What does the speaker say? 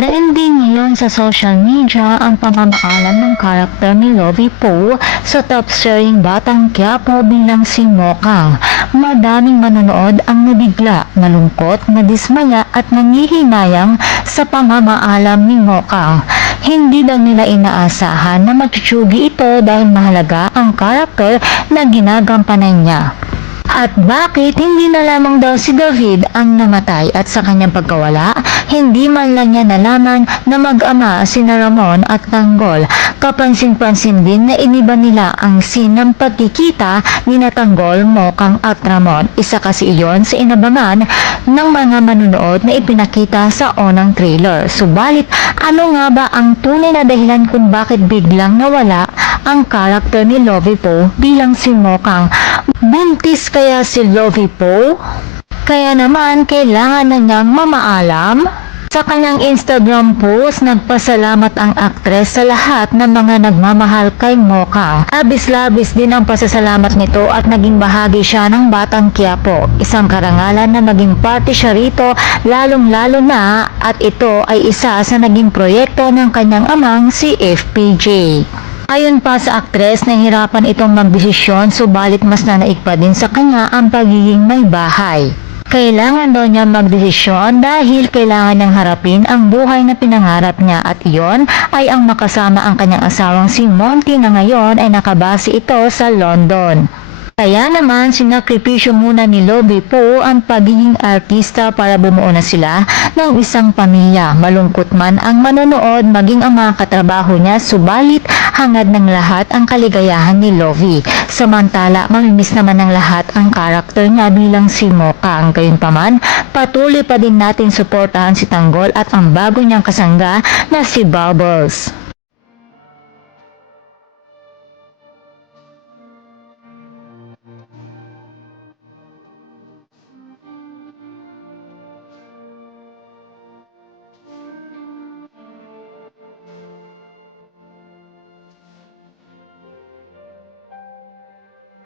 Trending ngayon sa social media ang pamamaalam ng karakter ni Lovie Poe sa top-sharing Batang Quiapo bilang si Mokang. Madaming manonood ang nabigla, nalungkot, nadismaya at nangihinayang sa pamamaalam ni Mokang. Hindi lang nila inaasahan na magtsugi ito dahil mahalaga ang karakter na ginagampanan niya. At bakit hindi na lamang daw si David ang namatay at sa kanyang pagkawala, hindi man lang niya nalaman na mag-ama sina Ramon at Tanggol. Kapansin-pansin din na iniba nila ang scene ng pagkikita ni Tanggol, Mokang at Ramon. Isa kasi iyon sa inabangan ng mga manunood na ipinakita sa unang trailer. Subalit, ano nga ba ang tunay na dahilan kung bakit biglang nawala ang karakter ni Lovie Poe bilang si Mokang? Buntis kaya si Lovie Poe? Kaya naman kailangan na niyang mamaalam? Sa kanyang Instagram post, nagpasalamat ang aktres sa lahat ng mga nagmamahal kay Mokang. Labis-labis din ang pasasalamat nito at naging bahagi siya ng Batang Quiapo. Isang karangalan na maging parte siya rito, lalong-lalo na at ito ay isa sa naging proyekto ng kanyang amang si FPJ. Ayon pa sa aktres, nahihirapan itong magdesisyon subalit mas nanaig pa din sa kanya ang pagiging may bahay. Kailangan daw niya magdesisyon dahil kailangan niyang harapin ang buhay na pinangarap niya at iyon ay ang makasama ang kanyang asawang si Monty na ngayon ay nakabase ito sa London. Kaya naman sinakripisyo muna ni Lovie Poe ang pagiging artista para bumuo na sila ng isang pamilya. Malungkot man ang manonood maging ang mga katrabaho niya, subalit hangad ng lahat ang kaligayahan ni Lovie. Samantala, mamimiss naman ng lahat ang karakter niya bilang si Mokang. Gayunpaman, patuloy pa din natin suportahan si Tanggol at ang bago niyang kasangga na si Bubbles.